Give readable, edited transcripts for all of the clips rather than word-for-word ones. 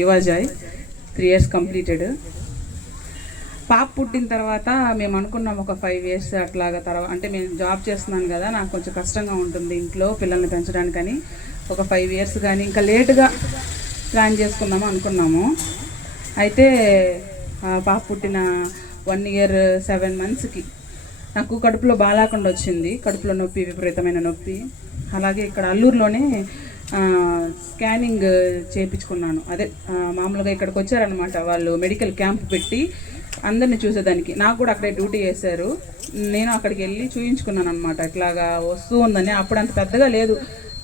యువజాయ్ 3 years completed. పాప పుట్టిన తర్వాత మేము అనుకున్నాం ఒక 5 years అట్లాగా. తర్వాత అంటే నేను జాబ్ చేస్తున్నాను కదా, నాకు కొంచెం కష్టంగా ఉంటుంది ఇంట్లో పిల్లల్ని పెంచడానికని ఒక 5 years కానీ ఇంకా లేటుగా ప్లాన్ చేసుకుందాము అనుకున్నాము. అయితే పాప పుట్టిన 1 year 7 monthsకి నాకు కడుపులో బాలాకుండా వచ్చింది. కడుపులో నొప్పి, విపరీతమైన నొప్పి. అలాగే ఇక్కడ అల్లూరులోనే స్కానింగ్ చేయించుకున్నాను. అదే మామూలుగా ఇక్కడికి వచ్చారనమాట వాళ్ళు, మెడికల్ క్యాంప్ పెట్టి అందరిని చూసేదానికి. నాకు కూడా అక్కడే డ్యూటీ చేశారు. నేను అక్కడికి వెళ్ళి చూయించుకున్నాను అనమాట. ఇట్లాగా వస్తూ ఉందని. అప్పుడు అంత పెద్దగా లేదు,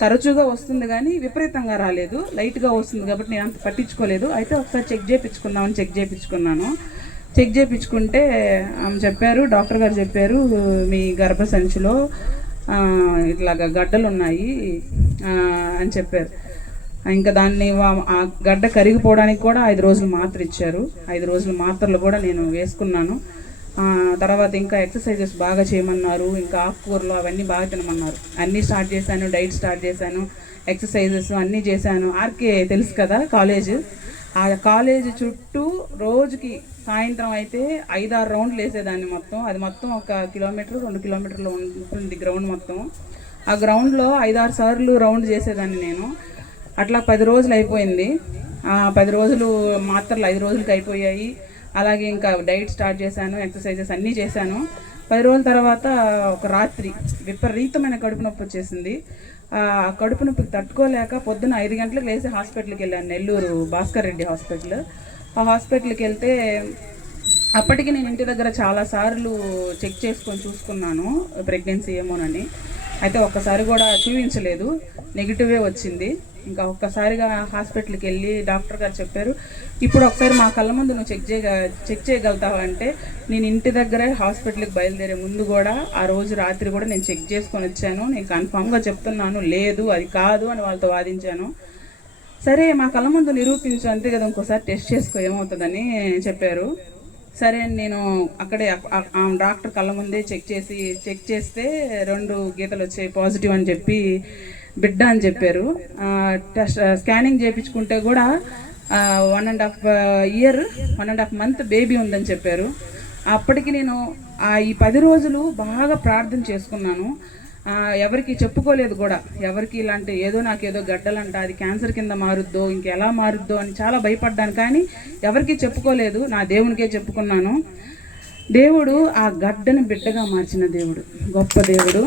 తరచుగా వస్తుంది కానీ విపరీతంగా రాలేదు, లైట్గా వస్తుంది కాబట్టి నేను అంత పట్టించుకోలేదు. అయితే ఒకసారి చెక్ చేయించుకున్నాను. చెక్ చేయించుకుంటే ఆమె చెప్పారు, డాక్టర్ గారు చెప్పారు, మీ గర్భసంచిలో ఇట్లాగా గడ్డలు ఉన్నాయి అని చెప్పారు. ఇంకా దాన్ని ఆ గడ్డ కరిగిపోవడానికి కూడా 5 రోజులు మాత్ర ఇచ్చారు. 5 రోజుల మాత్రలు కూడా నేను వేసుకున్నాను. తర్వాత ఇంకా ఎక్సర్సైజెస్ బాగా చేయమన్నారు, ఇంకా ఆకుకూరలు అవన్నీ బాగా తినమన్నారు. అన్నీ స్టార్ట్ చేశాను, డైట్ స్టార్ట్ చేశాను, ఎక్సర్సైజెస్ అన్నీ చేశాను. ఆర్కే తెలుసు కదా కాలేజ్, ఆ కాలేజ్ చుట్టూ రోజుకి సాయంత్రం అయితే 5-6 రౌండ్లు వేసేదాన్ని. అది మొత్తం 1 కిలోమీటర్ 2 కిలోమీటర్లు ఉంటుంది గ్రౌండ్ మొత్తం. ఆ గ్రౌండ్లో 5-6 సార్లు రౌండ్ చేసేదాన్ని నేను. అట్లా 10 రోజులు అయిపోయింది. 10 రోజులు మాత్రలు 5 రోజులకి అయిపోయాయి. అలాగే ఇంకా డైట్ స్టార్ట్ చేశాను, ఎక్సర్సైజెస్ అన్నీ చేశాను. 10 రోజుల తర్వాత ఒక రాత్రి విపరీతమైన కడుపు నొప్పి వచ్చేసింది. ఆ కడుపు నొప్పికి తట్టుకోలేక పొద్దున్న 5 గంటలకు లేచి హాస్పిటల్కి వెళ్ళాను, నెల్లూరు భాస్కర్ రెడ్డి హాస్పిటల్. ఆ హాస్పిటల్కి వెళ్తే అప్పటికి నేను ఇంటి దగ్గర చాలాసార్లు చెక్ చేసుకొని చూసుకున్నాను ప్రెగ్నెన్సీ ఏమోనని. అయితే ఒక్కసారి కూడా చూపించలేదు, నెగిటివే వచ్చింది. ఇంకా ఒక్కసారిగా హాస్పిటల్కి వెళ్ళి డాక్టర్ గారు చెప్పారు, ఇప్పుడు ఒకసారి మా కళ్ళ ముందు నువ్వు చెక్ చేయగలుగుతావా అంటే, నేను ఇంటి దగ్గరే హాస్పిటల్కి బయలుదేరే ముందు కూడా ఆ రోజు రాత్రి కూడా నేను చెక్ చేసుకొని వచ్చాను, నేను కన్ఫామ్గా చెప్తున్నాను, లేదు అది కాదు అని వాళ్ళతో వాదించాను. సరే మా కళ్ళ ముందు నిరూపించు, అంతే కదా, ఇంకోసారి టెస్ట్ చేసుకో ఏమవుతుందని చెప్పారు. సరే నేను అక్కడే డాక్టర్ కళ్ళ ముందే చెక్ చేస్తే 2 గీతలు వచ్చాయి, పాజిటివ్ అని చెప్పి బిడ్డ అని చెప్పారు. స్కానింగ్ చేయించుకుంటే కూడా 1.5 year 1.5 month బేబీ ఉందని చెప్పారు. అప్పటికి నేను ఈ 10 రోజులు బాగా ప్రార్థన చేసుకున్నాను. ఎవరికి చెప్పుకోలేదు కూడా, ఎవరికి ఇలాంటి నాకేదో గడ్డలంట, అది క్యాన్సర్ కింద మారుద్దో ఇంకెలా మారుద్దో అని చాలా భయపడ్డాను. కానీ ఎవరికి చెప్పుకోలేదు, నా దేవునికే చెప్పుకున్నాను. దేవుడు ఆ గడ్డని బిడ్డగా మార్చిన దేవుడు, గొప్ప దేవుడు.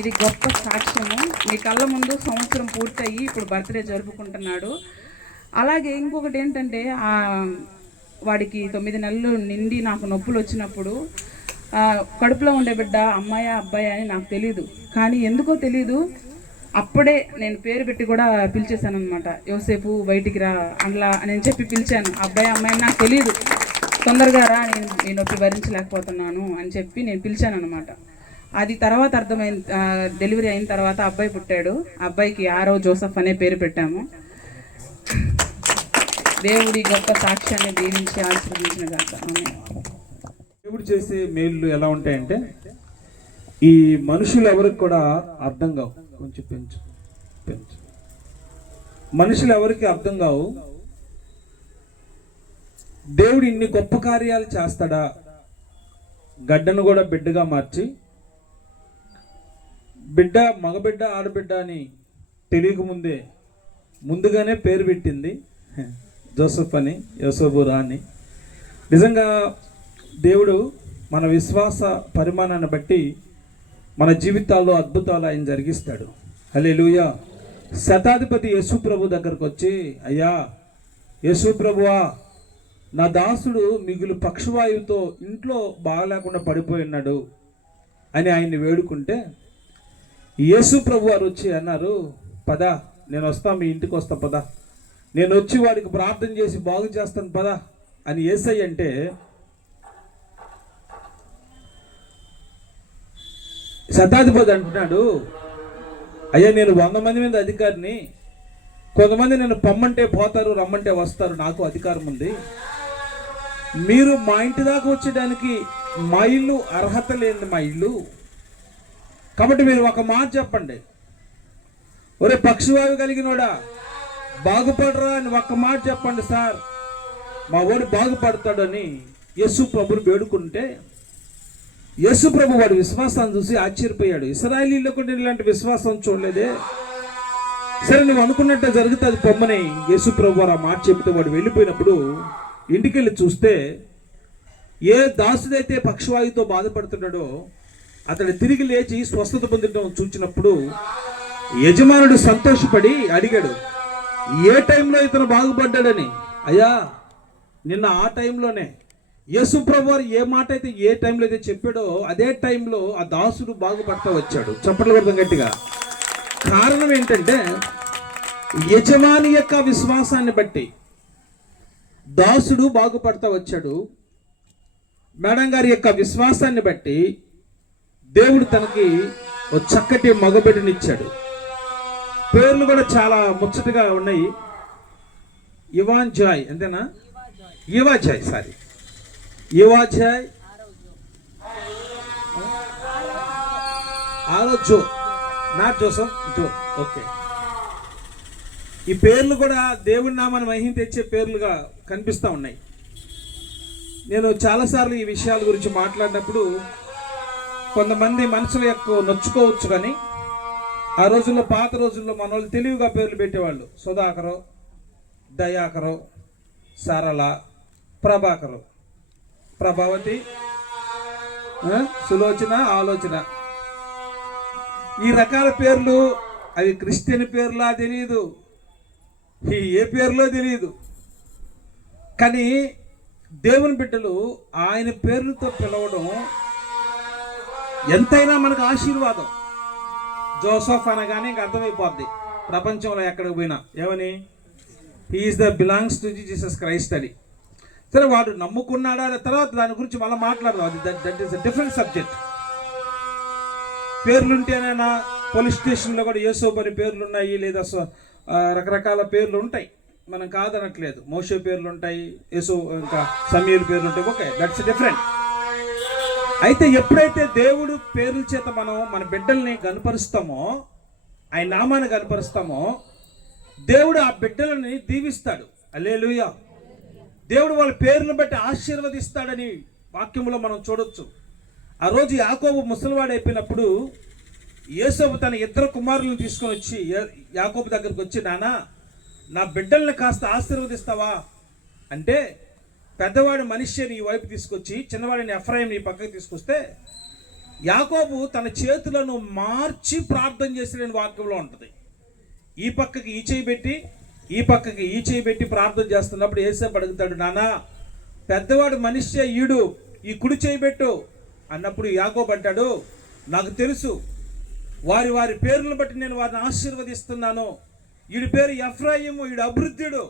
ఇది గొప్ప సాక్ష్యము. మీ కళ్ళ ముందు సంవత్సరం పూర్తయి ఇప్పుడు బర్త్డే జరుపుకుంటున్నాడు. అలాగే ఇంకొకటి ఏంటంటే, వాడికి 9 నెలలు నిండి నాకు నొప్పులు వచ్చినప్పుడు కడుపులో ఉండే బిడ్డ అమ్మాయా అబ్బాయా అని నాకు తెలీదు. కానీ ఎందుకో తెలీదు, అప్పుడే నేను పేరు పెట్టి కూడా పిలిచేశాను అనమాట. యోసేపు బయటికి రా అట్లా అని చెప్పి పిలిచాను. అబ్బాయి అమ్మాయి నాకు తెలీదు, తొందరగా రా, నేను నొప్పి భరించలేకపోతున్నాను అని చెప్పి నేను పిలిచాను అనమాట. అది తర్వాత అర్థమైంది. డెలివరీ అయిన తర్వాత అబ్బాయి పుట్టాడు. అబ్బాయికి ఆరో జోసఫ్ అనే పేరు పెట్టాము. దేవుడి గొప్ప సాక్ష్యాన్ని దీవించి ఆశీర్వదించిన గాక. దేవుడు చేసే మేళ్ళు ఎలా ఉంటాయంటే, ఈ మనుషులు ఎవరికి కూడా అర్థం కావు. కొంచెం పెంచు మనుషులు ఎవరికి అర్థం కావు. దేవుడు ఇన్ని గొప్ప కార్యాలు చేస్తాడా, గడ్డను కూడా బిడ్డగా మార్చి, బిడ్డ మగబిడ్డ ఆడబిడ్డ అని తెలియకముందే ముందుగానే పేరు పెట్టింది జోసెఫ్ అని, యోసేపు అని. నిజంగా దేవుడు మన విశ్వాస పరిమాణాన్ని బట్టి మన జీవితాల్లో అద్భుతాలు ఆయన జరిగిస్తాడు. హల్లెలూయా. శతాధిపతి యేసు ప్రభు దగ్గరకు వచ్చి, అయ్యా యేసు ప్రభువా, నా దాసుడు మిగులు పక్షవాయువుతో ఇంట్లో బాగలేకుండా పడిపోయి ఉన్నాడు అని ఆయన్ని వేడుకుంటే, యేసు ప్రభు వారు వచ్చి అన్నారు, పదా నేను వస్తా, మీ ఇంటికి వస్తా, పదా నేను వచ్చి వాడికి ప్రార్థన చేసి బాగు చేస్తాను పదా అని యేసయ్య అంటే, శతాధిపతి అంటున్నాడు, అయ్యా నేను 100 మంది మీద అధికారిని, కొంతమంది నేను పొమ్మంటే పోతారు, రమ్మంటే వస్తారు, నాకు అధికారం ఉంది. మీరు మా ఇంటి దాకా వచ్చేదానికి మా ఇల్లు అర్హత లేని మా ఇల్లు, కాబట్టి మీరు ఒక మాట చెప్పండి, ఒరే పక్షవాయు కలిగినోడా, బాగుపడరా అని ఒక్క మాట చెప్పండి సార్, మా వాడు బాగుపడతాడని యేసు ప్రభుని వేడుకుంటే యేసు ప్రభు వాడి విశ్వాసాన్ని చూసి ఆశ్చర్యపోయాడు. ఇశ్రాయేలీలో కూడా ఇలాంటి విశ్వాసం చూడలేదే. సరే నువ్వు అనుకున్నట్టే జరుగుతుంది పొమ్మని యేసు ప్రభు వారు ఆ మాట చెప్తే వాడు వెళ్ళిపోయినప్పుడు ఇంటికి వెళ్ళి చూస్తే ఏ దాసుడైతే పక్షవాయుతో బాధపడుతున్నాడో అతడు తిరిగి లేచి స్వస్థత పొందడం చూచినప్పుడు యజమానుడు సంతోషపడి అడిగాడు, ఏ టైంలో ఇతను బాగుపడ్డాడని. అయ్యా, నిన్న ఆ టైంలోనే యేసు ప్రభు వారు ఏ మాట అయితే ఏ టైంలో అయితే చెప్పాడో అదే టైంలో ఆ దాసుడు బాగుపడతా వచ్చాడు. చప్పట్లు కొడతాం గట్టిగా. కారణం ఏంటంటే యజమాని యొక్క విశ్వాసాన్ని బట్టి దాసుడు బాగుపడతా వచ్చాడు. మేడం గారి యొక్క విశ్వాసాన్ని బట్టి దేవుడు తనకి ఒక చక్కటి మగబిడ్డనిచ్చాడు. పేర్లు కూడా చాలా ముచ్చటగా ఉన్నాయి. ఇవాన్ జాయ్, అంతేనా? ఇవాజాయ్, సారీ, ఇవాజాయ్, ఆరో జో, నాట్ జోసఫ్, జో. ఓకే, ఈ పేర్లు కూడా దేవుడి నామాన్ని మహిమ తెచ్చే పేర్లుగా కనిపిస్తూ ఉన్నాయి. నేను చాలాసార్లు ఈ విషయాల గురించి మాట్లాడినప్పుడు కొంతమంది మనుషుల యొక్క నొచ్చుకోవచ్చు, కానీ ఆ రోజుల్లో, పాత రోజుల్లో మన వాళ్ళు తెలివిగా పేర్లు పెట్టేవాళ్ళు. సుధాకరు, దయాకరు, సరళ, ప్రభాకరు, ప్రభావతి, సులోచన, ఆలోచన, ఈ రకాల పేర్లు అవి క్రిస్టియన్ పేర్లా తెలియదు, ఏ పేర్లో తెలియదు. కానీ దేవుని బిడ్డలు ఆయన పేర్లతో పిలవడం ఎంతైనా మనకు ఆశీర్వాదం. జోసఫ్ అనగానే ఇంక అర్థమైపోద్ది ప్రపంచంలో ఎక్కడికి పోయినా ఏమని, he is the belongs to Jesus Christ అని. సరే, వాడు నమ్ముకున్నాడా తర్వాత దాని గురించి మళ్ళీ మాట్లాడదాం. అది that is a different subject. పేర్లుంటేనైనా పోలీస్ స్టేషన్లో కూడా యేసోబు అని పేర్లు ఉన్నాయి, లేదా రకరకాల పేర్లు ఉంటాయి, మనం కాదనట్లేదు. మోషే పేర్లు ఉంటాయి, యేసు ఇంకా సమీర్ పేర్లు ఉంటాయి. Okay, that's different. అయితే ఎప్పుడైతే దేవుడు పేర్ల చేత మనం మన బిడ్డల్ని గనుపరుస్తామో, ఆయన నామాన్ని గనుపరుస్తామో, దేవుడు ఆ బిడ్డలని దీవిస్తాడు. హల్లెలూయా. దేవుడు వాళ్ళ పేర్లను బట్టి ఆశీర్వదిస్తాడని వాక్యంలో మనం చూడొచ్చు. ఆ రోజు యాకోబు ముసలివాడు అయిపోయినప్పుడు యోసేపు తన ఇద్దరు కుమారులను తీసుకొని వచ్చి యాకోబు దగ్గరకు వచ్చి, నానా, నా బిడ్డల్ని కాస్త ఆశీర్వదిస్తావా అంటే, పెద్దవాడు మనిషిని ఈ వైపు తీసుకొచ్చి చిన్నవాడిని ఎఫ్రాయిం ఈ పక్కకి తీసుకొస్తే యాకోబు తన చేతులను మార్చి ప్రార్థన చేసిన వాక్యంలో ఉంటుంది. ఈ పక్కకి ఈ చేయి పెట్టి, ఈ పక్కకి ఈ చేయి పెట్టి ప్రార్థన చేస్తున్నప్పుడు యోసేపు అడుగుతాడు, నానా, పెద్దవాడు మనిషి ఈడు, ఈ కుడి చేయి పెట్టు అన్నప్పుడు యాకోబు అంటాడు, నాకు తెలుసు, వారి వారి పేర్లను బట్టి నేను వారిని ఆశీర్వదిస్తున్నాను. వీడి పేరు ఎఫ్రాయిము, వీడు అభివృద్ధుడు,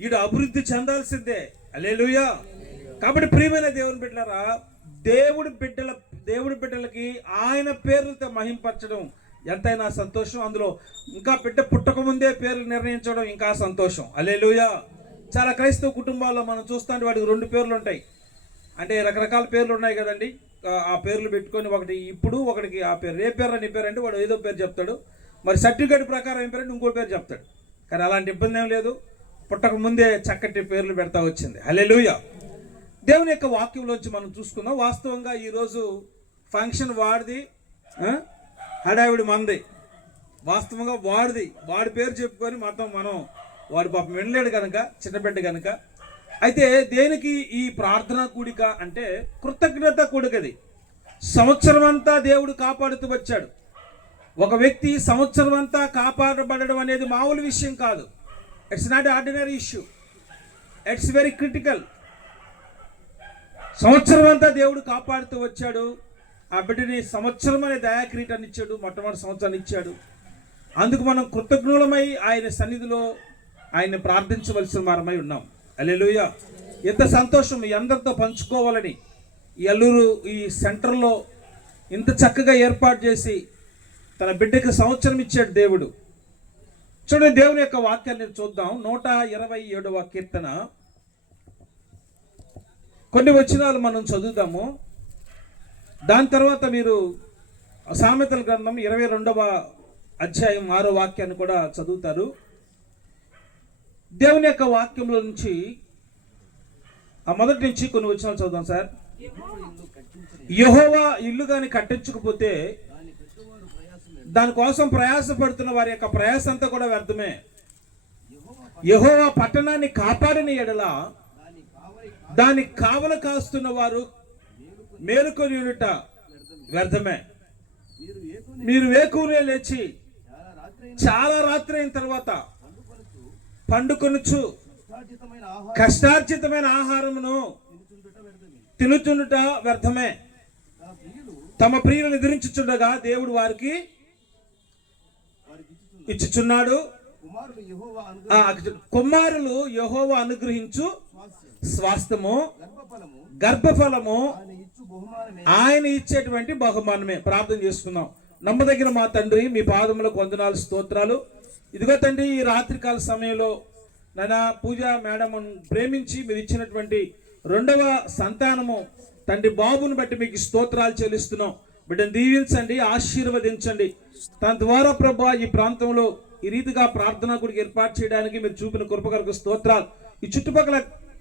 వీడు అభివృద్ధి చెందాల్సిందే. హల్లెలూయా. కాబట్టి ప్రియమైన దేవుని బిడ్డలారా, దేవుడి బిడ్డలకి ఆయన పేర్లతో మహింపరచడం ఎంతైనా సంతోషం. అందులో ఇంకా బిడ్డ పుట్టకముందే పేర్లు నిర్ణయించడం ఇంకా సంతోషం. హల్లెలూయా. చాలా క్రైస్తవ కుటుంబాల్లో మనం చూస్తుంటే వాడికి 2 పేర్లు ఉంటాయి. అంటే రకరకాల పేర్లు ఉన్నాయి కదండి. ఆ పేర్లు పెట్టుకొని ఒకటి ఇప్పుడు, ఒకటికి ఆ పేరు, ఏ పేరు అని పేరు అంటే వాడు ఏదో పేరు చెప్తాడు, మరి సర్టిఫికేట్ ప్రకారం ఏం పేరు అంటే ఇంకో పేరు చెప్తాడు. కానీ అలాంటి ఇబ్బంది ఏం లేదు, పుట్టక ముందే చక్కటి పేర్లు పెడతా వచ్చింది. హల్లెలూయా. దేవుని యొక్క వాక్యంలోంచి మనం చూసుకుందాం. వాస్తవంగా ఈరోజు ఫంక్షన్ వాడిది, హడావిడి మంది. వాస్తవంగా వాడి పేరు చెప్పుకొని మొత్తం మనం, వాడు పాపం వెళ్ళాడు కనుక, చిన్నబిడ్డ కనుక. అయితే దేనికి ఈ ప్రార్థనా కూడిక అంటే కృతజ్ఞత కూడికది. సంవత్సరం అంతా దేవుడు కాపాడుతూ వచ్చాడు. ఒక వ్యక్తి సంవత్సరం అంతా కాపాడబడడం అనేది మామూలు విషయం కాదు. It's not ordinary issue, it's very critical. సంవత్సరం అంతా దేవుడు కాపాడుతూ వచ్చాడు. ఆ బిడ్డని సంవత్సరం అనే దయాకిరీటాన్ని ఇచ్చాడు, మొట్టమొదటి సంవత్సరాన్ని ఇచ్చాడు. అందుకు మనం కృతజ్ఞులమై ఆయన సన్నిధిలో ఆయన ప్రార్థించవలసిన వారమై ఉన్నాం. హల్లెలూయా. ఎంత సంతోషం మీ అందరితో పంచుకోవాలని ఈ అల్లూరు ఈ సెంటర్లో ఇంత చక్కగా ఏర్పాటు చేసి తన బిడ్డకి సంవత్సరం ఇచ్చాడు దేవుడు. చూడండి, దేవుని యొక్క వాక్యాన్ని చూద్దాం. 127వ కీర్తన కొన్ని వచనాలు మనం చదువుదాము. దాని తర్వాత మీరు సామెతల గ్రంథం 22వ అధ్యాయం 6వ వాక్యాన్ని కూడా చదువుతారు. దేవుని యొక్క వాక్యంలో నుంచి ఆ మొదటి నుంచి కొన్ని వచనాలు చదువుదాం సార్. యెహోవా ఇల్లు కానీ కట్టించకపోతే దానికోసం ప్రయాసపడుతున్న వారి యొక్క ప్రయాస అంతా కూడా వ్యర్థమే. యెహోవా పట్టణాన్ని కాపాడిన ఎడల దాని కావల కాస్తున్న వారు మేలుకొని ఉండుట వ్యర్థమే. మీరు వేకువనే లేచి చాలా రాత్రి అయిన తర్వాత పండుకొనుచు కష్టార్జితమైన ఆహారమును తినుచుండుట వ్యర్థమే. తమ ప్రియులను ఎదిరించుచుండగా దేవుడు వారికి ఇచ్చుచున్నాడు. కుమారులు యెహోవా అనుగ్రహించు స్వాస్థ్యము గర్భఫలము ఆయన ఇచ్చేటువంటి బహుమానమే. ప్రార్థన చేసుకుందాం. నమ్మదగిన మా తండ్రి, మీ పాదములకు వందనాలు, స్తోత్రాలు. ఇదిగో తండ్రి, ఈ రాత్రికాల సమయంలో నాన్న పూజ మేడం ప్రేమించి మీరు ఇచ్చినటువంటి రెండవ సంతానము తండ్రి బాబుని బట్టి మీకు స్తోత్రాలు చెల్లిస్తున్నాం. బిడ్డను దీవించండి, ఆశీర్వదించండి. తన ద్వారా ప్రభా ఈ ప్రాంతంలో ఈ రీతిగా ప్రార్థనా గుడికి ఏర్పాటు చేయడానికి మీరు చూపిన కృప కొరకు స్తోత్రాలు. ఈ చుట్టుపక్కల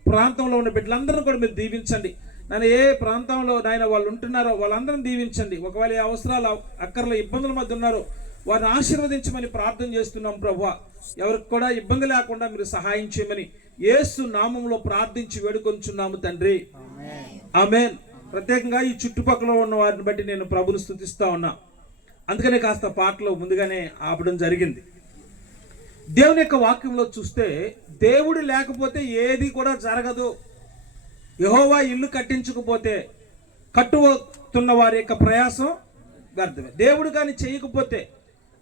ప్రాంతంలో ఉన్న బిడ్డలందరూ కూడా మీరు దీవించండి. నాయన ఏ ప్రాంతంలో నాయన వాళ్ళు ఉంటున్నారో వాళ్ళందరం దీవించండి. ఒకవేళ ఏ అవసరాలు అక్కర్ల ఇబ్బందుల మధ్య ఉన్నారో వారిని ఆశీర్వదించమని ప్రార్థన చేస్తున్నాం ప్రభువా. ఎవరికి కూడా ఇబ్బంది లేకుండా మీరు సహాయం చేయమని యేసు నామములో ప్రార్థించి వేడుకొంచున్నాము తండ్రి, ఆమేన్. ప్రత్యేకంగా ఈ చుట్టుపక్కల ఉన్న వారిని బట్టి నేను ప్రభుని స్తుతిస్తా ఉన్నా. అందుకనే కాస్త పాటలో ముందుగానే ఆపడం జరిగింది. దేవుని యొక్క వాక్యంలో చూస్తే దేవుడు లేకపోతే ఏది కూడా జరగదు. యెహోవా ఇల్లు కట్టించకపోతే కట్టుతున్న వారి యొక్క ప్రయాసం వ్యర్థమే. దేవుడు కానీ చేయకపోతే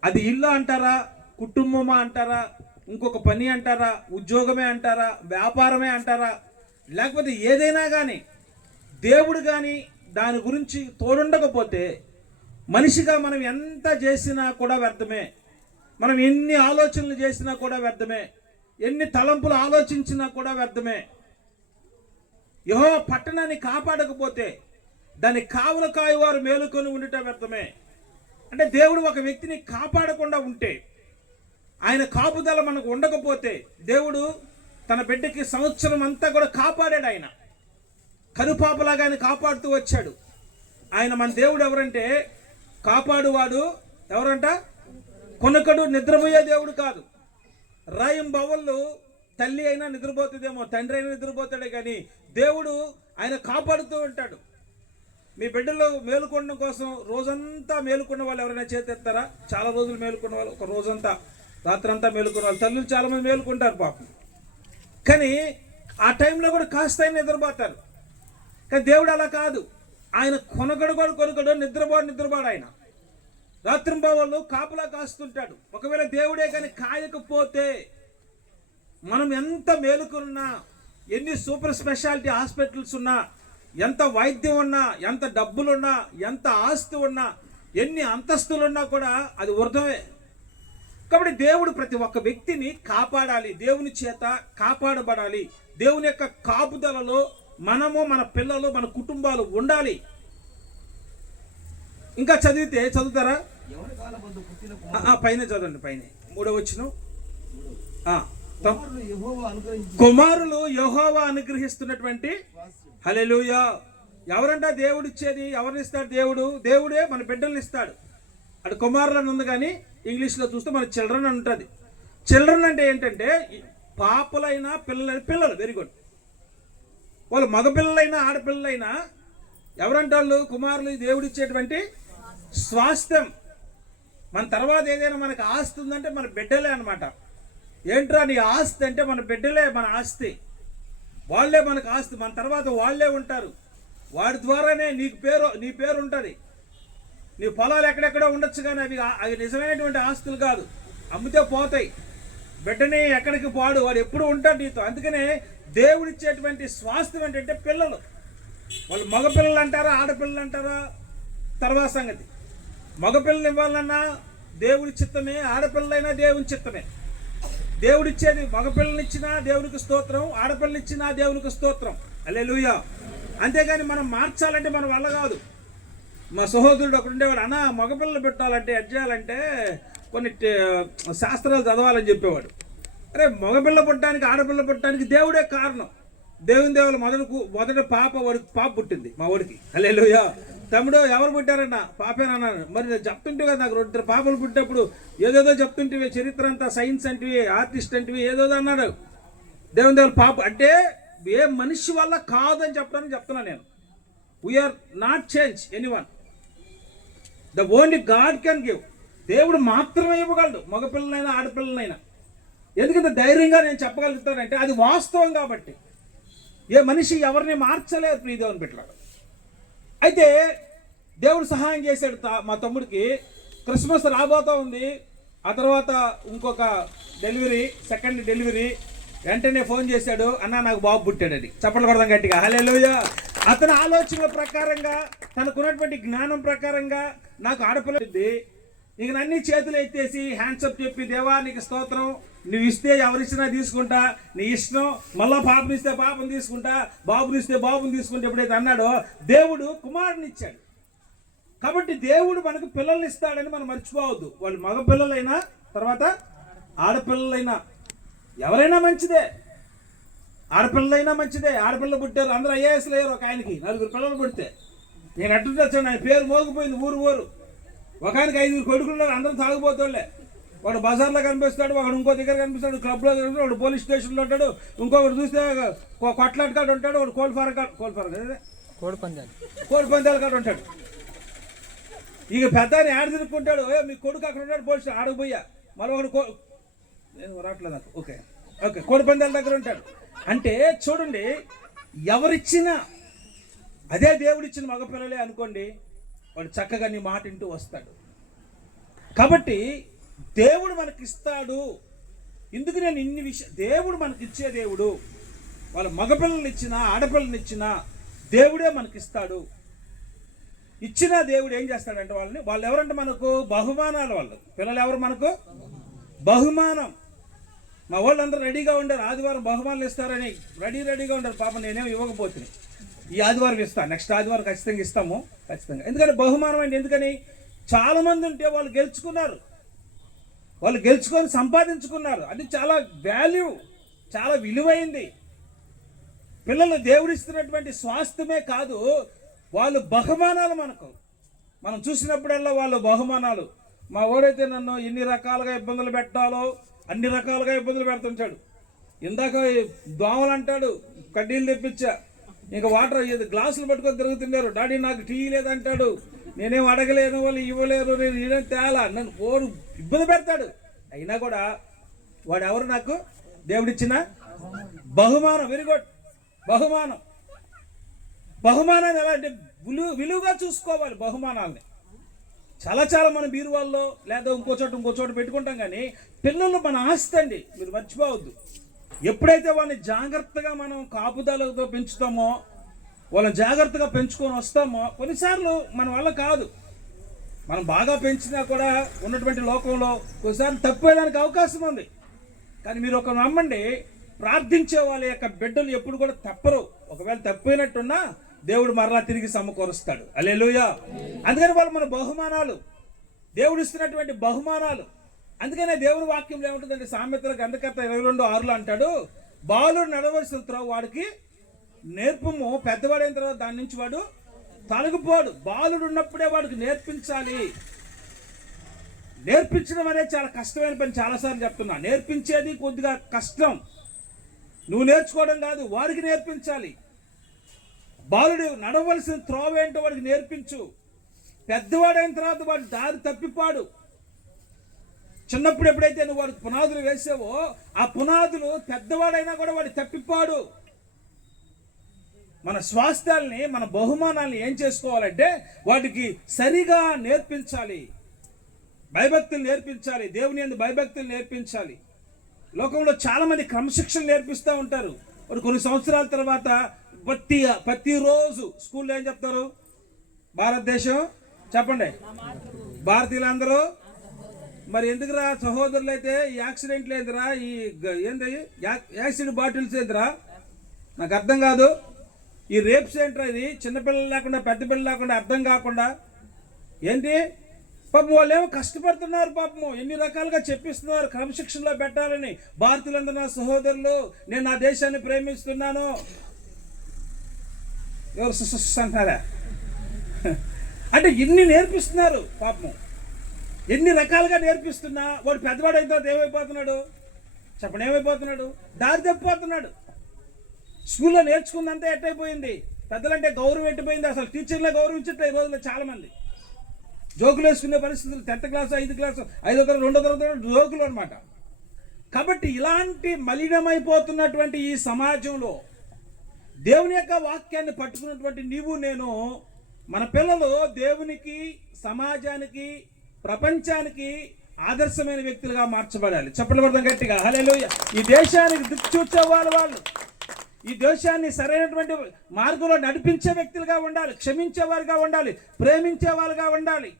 అది ఇల్లు అంటారా, కుటుంబమా అంటారా, ఇంకొక పని అంటారా, ఉద్యోగమే అంటారా, వ్యాపారమే అంటారా, లేకపోతే ఏదైనా కానీ దేవుడు కానీ దాని గురించి తోడుండకపోతే మనిషిగా మనం ఎంత చేసినా కూడా వ్యర్థమే. మనం ఎన్ని ఆలోచనలు చేసినా కూడా వ్యర్థమే. ఎన్ని తలంపులు ఆలోచించినా కూడా వ్యర్థమే. యెహోవా పట్టణాన్ని కాపాడకపోతే దాన్ని కావలు కాయవారు మేలుకొని ఉండటం వ్యర్థమే. అంటే దేవుడు ఒక వ్యక్తిని కాపాడకుండా ఉంటే, ఆయన కాపుదల మనకు ఉండకపోతే, దేవుడు తన బిడ్డకి సంవత్సరం అంతా కూడా కాపాడాడు. ఆయన కనుపాపలాగా ఆయన కాపాడుతూ వచ్చాడు. ఆయన మన దేవుడు ఎవరంటే కాపాడువాడు ఎవరంట? కొనకడు నిద్రపోయే దేవుడు కాదు. రాయం బవళ్ళు తల్లి అయినా నిద్రపోతుందేమో, తండ్రి అయినా నిద్రపోతాడే, కానీ దేవుడు ఆయన కాపాడుతూ ఉంటాడు. మీ బిడ్డలు మేలుకొనడం కోసం రోజంతా మేలుకున్న వాళ్ళు ఎవరైనా చేతెత్తారా? చాలా రోజులు మేలుకున్న వాళ్ళు, ఒక రోజంతా రాత్రంతా మేలుకున్న వాళ్ళు, తల్లులు చాలామంది మేలుకుంటారు పాపం. కానీ ఆ టైంలో కూడా కాస్త అయినా నిద్రపోతారు. కానీ దేవుడు అలా కాదు. ఆయన కొనకడు నిద్రపోడు. ఆయన రాత్రింబావాళ్ళు కాపలా కాస్తుంటాడు. ఒకవేళ దేవుడే కానీ కాయకపోతే మనం ఎంత మేలుకున్నా, ఎన్ని సూపర్ స్పెషాలిటీ హాస్పిటల్స్ ఉన్నా, ఎంత వైద్యం ఉన్నా, ఎంత డబ్బులున్నా, ఎంత ఆస్తి ఉన్నా, ఎన్ని అంతస్తులున్నా కూడా అది వృధమే. కాబట్టి దేవుడు ప్రతి ఒక్క వ్యక్తిని కాపాడాలి, దేవుని చేత కాపాడబడాలి. దేవుని యొక్క కాపుదలలో మనము, మన పిల్లలు, మన కుటుంబాలు ఉండాలి. ఇంకా చదువుతారా? పైన చదవండి, పైన 3వ వచనం. కుమారులు యెహోవా అనుగ్రహిస్తున్నటువంటి, హల్లెలూయా. ఎవరంట దేవుడు ఇచ్చేది? ఎవరిని ఇస్తాడు? దేవుడే మన బిడ్డల్ని ఇస్తాడు. అటు కుమారులను ఉంది, కానీ ఇంగ్లీష్లో చూస్తే మన చిల్డ్రన్ అని ఉంటుంది. చిల్డ్రన్ అంటే ఏంటంటే పాపలైనా పిల్లలు. Very good. వాళ్ళు మగపిల్లలైనా ఆడపిల్లలైనా ఎవరంటే వాళ్ళు కుమారులు దేవుడు ఇచ్చేటువంటి స్వాస్థ్యం. మన తర్వాత ఏదైనా మనకు ఆస్తి ఉందంటే మన బిడ్డలే అనమాట. ఏంట్రా నీ ఆస్తి అంటే మన బిడ్డలే మన ఆస్తి. వాళ్ళే మనకు ఆస్తి. మన తర్వాత వాళ్ళే ఉంటారు. వాడి ద్వారానే నీ పేరు ఉంటుంది. నీ పొలాలు ఎక్కడెక్కడో ఉండొచ్చు, కానీ అవి నిజమైనటువంటి ఆస్తులు కాదు, అమ్మితే పోతాయి. బిడ్డని ఎక్కడికి పోడు, వాడు ఎప్పుడు ఉంటాడు నీతో. అందుకనే దేవుడిచ్చేటువంటి స్వాస్థ్యం ఏంటంటే పిల్లలు. వాళ్ళు మగపిల్లలు అంటారా, ఆడపిల్లలు అంటారా తర్వాత సంగతి. మగపిల్లలు ఇవ్వాలన్నా దేవుడి చిత్తమే, ఆడపిల్లలైనా దేవుని చిత్తమే. దేవుడిచ్చేది మగపిల్లనిచ్చినా దేవునికి స్తోత్రం, ఆడపిల్లనిచ్చినా దేవునికి స్తోత్రం. హల్లెలూయా. అంతేగాని మనం మార్చాలంటే మన వల్ల కాదు. మా సహోదరుడు ఒకడు ఉండేవాడు, అన్న మగపిల్లలు పెట్టాలంటే ఎడ్ చేయాలంటే కొన్ని శాస్త్రాలు చదవాలని చెప్పేవాడు. అరే మగపిల్ల పుట్టడానికి ఆడపిల్ల పుట్టడానికి దేవుడే కారణం. దేవుల మొదట పాప పుట్టింది మా వాడికి. హల్లెలూయా. తమ్ముడు ఎవరు పుట్టారన్న? పాపేనన్నాను. మరి నేను చెప్తుంటే కదా, నాకు 2 పాపలు పుట్టినప్పుడు ఏదేదో చెప్తుంటే, చరిత్ర అంతా సైన్స్ అంటివి, ఆర్టిస్ట్ అంటివి, ఏదో అన్నాడు. దేవుల పాప అంటే ఏ మనిషి వల్ల కాదని చెప్పడానికి చెప్తున్నాను నేను. We are not change anyone. The only God can give. దేవుడు మాత్రమే ఇవ్వగలడు, మగపిల్లలైనా ఆడపిల్లలైనా. ఎందుకంటే ధైర్యంగా నేను చెప్పగలుగుతానంటే అది వాస్తవం కాబట్టి. ఏ మనిషి ఎవరిని మార్చలేరు ప్రియ దేవుని బిడ్డలారా. అయితే దేవుడు సహాయం చేశాడు మా తమ్ముడికి. క్రిస్మస్ రాబోతూ ఉంది. ఆ తర్వాత ఇంకొక డెలివరీ, సెకండ్ డెలివరీ. వెంటనే ఫోన్ చేశాడు, అన్న నాకు బాబు పుట్టాడని. చప్పట్లు కొడదాం గట్టిగా. హల్లెలూయా. అతని ఆలోచనల ప్రకారంగా, తనకున్నటువంటి జ్ఞానం ప్రకారంగా నాకు ఆడపిల్ల ఉంది. ఇక అన్ని చేతులు ఎత్తేసి హ్యాండ్సప్ చెప్పి, దేవా నీకు స్తోత్రం, నువ్వు ఇస్తే ఎవరిచ్చినా తీసుకుంటా, నీ ఇష్టం. మళ్ళా పాపనిస్తే పాపను తీసుకుంటా, బాబునిస్తే బాబుని తీసుకుంటా ఎప్పుడైతే అన్నాడో, దేవుడు కుమారుని ఇచ్చాడు. కాబట్టి దేవుడు మనకు పిల్లల్ని ఇస్తాడని మనం మర్చిపోవద్దు. వాళ్ళు మగ పిల్లలైనా తర్వాత ఆడపిల్లలైనా ఎవరైనా మంచిదే, ఆడపిల్లలైనా మంచిదే. ఆడపిల్ల పుట్టారు, అందరూ ఐఏఎస్ లేరు. ఒక ఆయనకి 4 పిల్లలు పుడితే నేను అడ్డు వచ్చాను, ఆయన పేరు మోగిపోయింది ఊరు. ఒక ఆయనకి 5 కొడుకులు, అందరూ తాగుపోతాడులే. వాడు బజార్లో కనిపిస్తాడు, ఒకడు ఇంకో దగ్గర కనిపిస్తాడు, క్లబ్లో కనిపిస్తాడు, వాడు పోలీస్ స్టేషన్లో ఉంటాడు, ఇంకొకటి చూస్తే కొట్లాటకాడు ఉంటాడు, వాడు కోడి పందాల కాడు ఉంటాడు. ఇక పెద్ద ఆడ తిరుక్కుంటాడు, మీ కొడుకు అక్కడ ఉంటాడు, పోలీసు ఆడకపోయా. మళ్ళీ ఒకడు నేను రావట్లేదు నాకు. ఓకే కోడి పందాల దగ్గర ఉంటాడు. అంటే చూడండి, ఎవరిచ్చినా అదే దేవుడిచ్చిన మగపిల్లలే అనుకోండి, వాడు చక్కగా నీ మాట వింటూ వస్తాడు. కాబట్టి దేవుడు మనకిస్తాడు. ఎందుకు నేను ఇన్ని దేవుడు మనకిచ్చే దేవుడు. వాళ్ళ మగపిల్లలు ఇచ్చినా ఆడపిల్లలు ఇచ్చినా దేవుడే మనకిస్తాడు. ఇచ్చిన దేవుడు ఏం చేస్తాడంటే వాళ్ళు ఎవరంటే మనకు బహుమానాలు. వాళ్ళు పిల్లలు ఎవరు మనకు బహుమానం. మా వాళ్ళందరూ రెడీగా ఉండారు, ఆదివారం బహుమానాలు ఇస్తారని రెడీగా ఉండారు. పాప నేనేమో ఇవ్వకపోతున్నాయి. ఈ ఆదివారం ఇస్తాను, నెక్స్ట్ ఆదివారం ఖచ్చితంగా ఇస్తాము, ఖచ్చితంగా. ఎందుకంటే బహుమానం అంటే ఎందుకని, చాలామంది ఉంటే వాళ్ళు గెలుచుకున్నారు, వాళ్ళు గెలుచుకొని సంపాదించుకున్నారు. అది చాలా వాల్యూ, చాలా విలువైంది. పిల్లలు దేవుడిస్తున్నటువంటి స్వాస్థ్యమే కాదు, వాళ్ళు బహుమానాలు. మనం చూసినప్పుడల్లా వాళ్ళు బహుమానాలు. మా వాడైతే నన్ను ఎన్ని రకాలుగా ఇబ్బందులు పెట్టాలో అన్ని రకాలుగా ఇబ్బందులు పెడుతుంటాడు. ఇందాక దోమలు అంటాడు, కడ్డీలు తెప్పించా, ఇంకా వాటర్ గ్లాసులు పట్టుకొని తిరుగుతున్నారు. డాడీ నాకు టీ లేదంటాడు, నేనేం అడగలేను, వాళ్ళు ఇవ్వలేరు, నేను నేనేం తేలా, నన్ను ఓడు ఇబ్బంది పెడతాడు. అయినా కూడా వాడు ఎవరు నాకు దేవుడిచ్చిన బహుమానం. Very good. బహుమానాన్ని ఎలా అంటే విలువగా చూసుకోవాలి. బహుమానాలని చాలా మన బీరువాల్లో లేదా ఇంకో చోట పెట్టుకుంటాం. కానీ పిల్లలు మన ఆస్తి అండి, మీరు మర్చిపోవద్దు. ఎప్పుడైతే వాళ్ళని జాగ్రత్తగా మనం కాపుదలతో పెంచుతామో, వాళ్ళని జాగ్రత్తగా పెంచుకొని వస్తామో, కొన్నిసార్లు మన వల్ల కాదు, మనం బాగా పెంచినా కూడా ఉన్నటువంటి లోకంలో కొన్నిసార్లు తప్పేదానికి అవకాశం ఉంది. కానీ మీరు ఒక నమ్మండి, ప్రార్థించే వాళ్ళ యొక్క బిడ్డలు ఎప్పుడు కూడా తప్పరు. ఒకవేళ తప్పినట్టున్నా దేవుడు మరలా తిరిగి సమకూరుస్తాడు. హల్లెలూయా. అందుకని వాళ్ళు మన బహుమానాలు, దేవుడు ఇస్తున్నటువంటి బహుమానాలు. అందుకనే దేవుని వాక్యంలో ఏముంటుందంటే, సామెతల గ్రంథకర్త 22:6 అంటాడు, బాలుడు నడవలసిన త్రోవ వాడికి నేర్పము, పెద్దవాడైన తర్వాత దాని నుంచి వాడు తొలగిపోడు. బాలుడు ఉన్నప్పుడే వాడికి నేర్పించాలి. నేర్పించడం అనేది చాలా కష్టమైన పని. చాలాసార్లు చెప్తున్నా, నేర్పించేది కొద్దిగా కష్టం. నువ్వు నేర్చుకోవడం కాదు, వాడికి నేర్పించాలి. బాలుడు నడవలసిన త్రోవ ఏంటో వాడికి నేర్పించు. పెద్దవాడైన తర్వాత వాడు దారి తప్పిపాడు. చిన్నప్పుడు ఎప్పుడైతే నువ్వు వాడికి పునాదులు వేసావో, ఆ పునాదులు పెద్దవాడైనా కూడా వాడు తప్పిపాడు. మన స్వాస్థ్యాల్ని, మన బహుమానాల్ని ఏం చేసుకోవాలంటే వాటికి సరిగా నేర్పించాలి. భయభక్తులు నేర్పించాలి, దేవుని యందు భయభక్తులు నేర్పించాలి. లోకంలో చాలామంది క్రమశిక్షణ నేర్పిస్తూ ఉంటారు. మరి కొన్ని సంవత్సరాల తర్వాత ప్రతిరోజు స్కూల్లో ఏం చెప్తారు? భారతదేశం చెప్పండి, భారతీయులందరూ. మరి ఎందుకురా సహోదరులు అయితే యాక్సిడెంట్లు ఏందిరా, ఈ ఏంది యాక్సిడ్ బాటిల్స్ ఏందిరా, నాకు అర్థం కాదు. ఈ రేప్స్ ఏంట్రా, ఇది చిన్నపిల్లలు లేకుండా పెద్ద పిల్లలు లేకుండా అర్థం కాకుండా ఏంటి? పాపం వాళ్ళేమో కష్టపడుతున్నారు, పాపము ఎన్ని రకాలుగా చెప్పిస్తున్నారు క్రమశిక్షణలో పెట్టాలని. భారతీయులందరూ నా సహోదరులు, నేను నా దేశాన్ని ప్రేమిస్తున్నాను. ఎవరు అంటారా? అంటే ఇన్ని నేర్పిస్తున్నారు పాపము. ఎన్ని రకాలుగా నేర్పిస్తున్నా వాడు పెద్దవాడు అయిన తర్వాత ఏమైపోతున్నాడు చెప్పండి? ఏమైపోతున్నాడు? దారి తప్పిపోతున్నాడు. స్కూల్లో నేర్చుకున్నంతా ఎట్టయిపోయింది. పెద్దలంటే గౌరవం ఎట్టిపోయింది. అసలు టీచర్లే గౌరవించట్లే ఈ రోజుల్లో చాలామంది. జోకులు వేసుకునే పరిస్థితులు 10th క్లాసు 5th క్లాసు 5వ తరగతి 2వ తరగతి జోకులు అనమాట. కాబట్టి ఇలాంటి మలినమైపోతున్నటువంటి ఈ సమాజంలో దేవుని యొక్క వాక్యాన్ని పట్టుకున్నటువంటి నీవు నేను, మన పిల్లలు దేవునికి, సమాజానికి, ప్రపంచానికి ఆదర్శమైన వ్యక్తులుగా మార్చబడాలి. చెప్పలు కొడతాం గట్టిగా హల్లెలూయా. ఈ దేశానికి దిక్చూచే వాళ్ళు, ఈ దేశాన్ని సరైనటువంటి మార్గంలో నడిపించే వ్యక్తులుగా ఉండాలి, క్షమించేవారుగా ఉండాలి, ప్రేమించే వాళ్ళుగా ఉండాలి,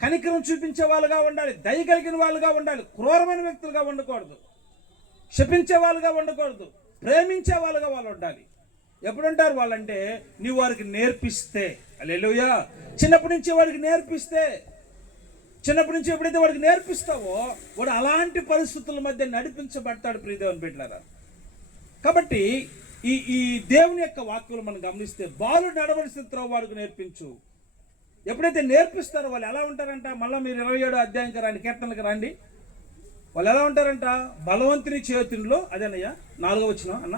కనికరం చూపించే వాళ్ళుగా ఉండాలి, దయ కలిగిన వాళ్ళుగా ఉండాలి. క్రూరమైన వ్యక్తులుగా ఉండకూడదు, శపించే వాళ్ళుగా ఉండకూడదు, ప్రేమించే వాళ్ళుగా వాళ్ళు ఉండాలి. ఎప్పుడుంటారు వాళ్ళంటే నీవు వారికి నేర్పిస్తే. హల్లెలూయా. చిన్నప్పటి నుంచి వాడికి నేర్పిస్తే, చిన్నప్పటి నుంచి ఎప్పుడైతే వాడికి నేర్పిస్తావో వాడు అలాంటి పరిస్థితుల మధ్య నడిపించబడతాడు. ప్రియదేవుని బిడ్డలారా, కాబట్టి ఈ దేవుని యొక్క వాక్యాలు మనం గమనిస్తే, బాలు నడవలసిన త్రోవ వాడికి నేర్పించు. ఎప్పుడైతే నేర్పిస్తారో వాళ్ళు ఎలా ఉంటారంట? మళ్ళీ మీరు 27వ అధ్యాయంకి రండి, కీర్తనలకు రండి. వాళ్ళు ఎలా ఉంటారంట? బలవంతుని చేతుల్లో, అదేనయ్యా 4వ వచనం అన్న